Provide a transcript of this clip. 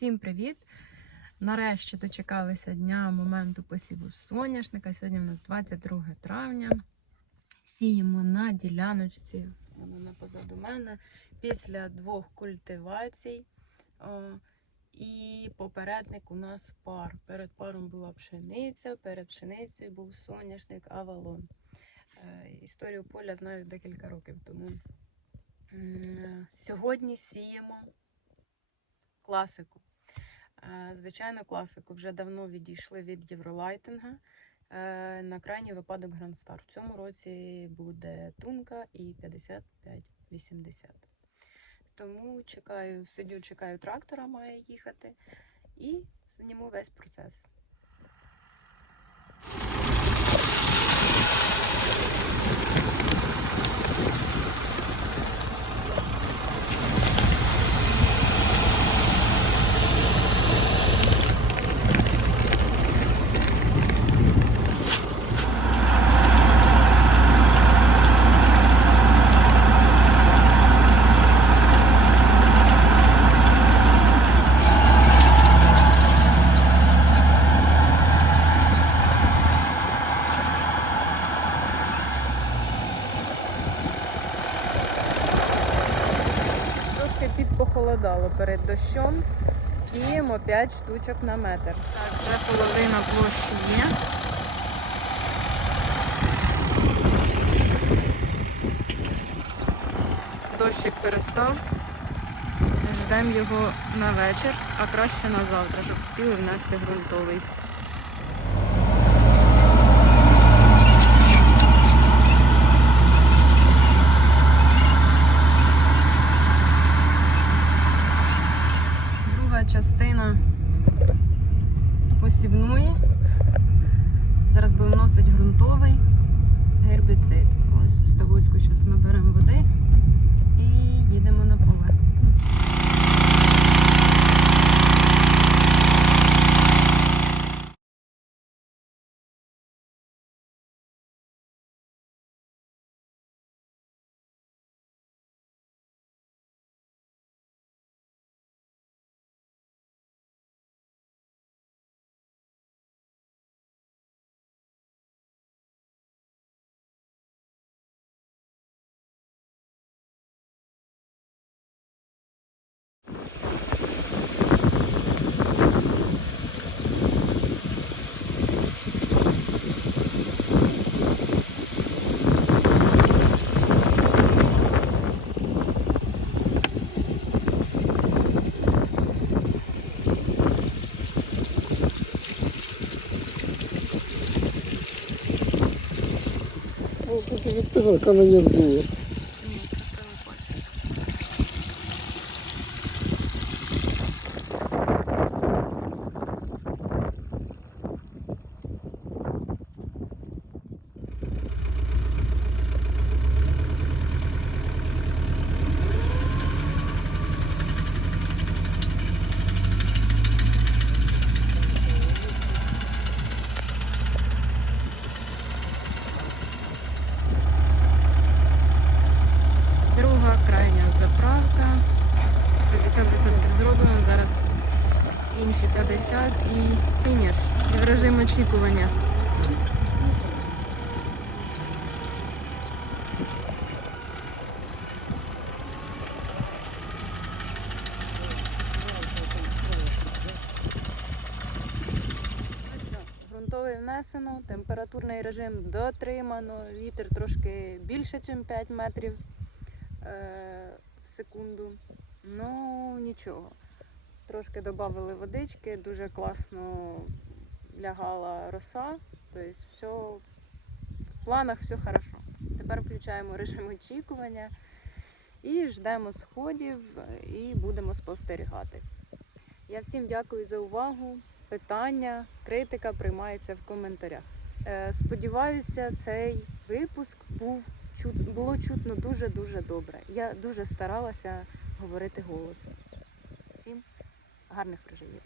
Всім привіт! Нарешті дочекалися дня моменту посіву соняшника. Сьогодні в нас 22 травня. Сіємо на діляночці, вона позаду мене, після двох культивацій. І попередник у нас пар. Перед паром була пшениця, перед пшеницею був соняшник Авалон. Е, Історію поля знаю декілька років тому. Сьогодні сіємо класику. Е, Звичайно, класику вже давно відійшли від євролайтинга. Е, На крайній випадок Грандстар. В цьому році буде Тунка і 55-80. Тому чекаю, сидю, чекаю трактора, має їхати, і зніму весь процес. Трошки підпохолодало перед дощом. Сіємо 5 штучок на метр. Так, вже половина площі є. Дощик перестав. Ждемо його на вечір, а краще на завтра, щоб встигли внести ґрунтовий. Частина посівної. Зараз будемо вносити ґрунтовий гербіцид. Ось в ставочку зараз наберемо води і їдемо на поле. Ну, тут камені відписано, 50% зроблено. Зараз інші 50 і фініш. І в режим очікування. Ну внесено, температурний режим дотримано, вітер трошки більше, ніж 5 метрів е, в секунду. Ну, нічого. Трошки додали водички, дуже класно лягала роса. Тобто все в планах все хорошо. Тепер включаємо режим очікування і ждемо сходів і будемо спостерігати. Я всім дякую за увагу. Питання, критика приймається в коментарях. Е, Сподіваюся, цей випуск був було чутно дуже-дуже добре. Я дуже старалася говорити голосом. Всім гарних врожаїв.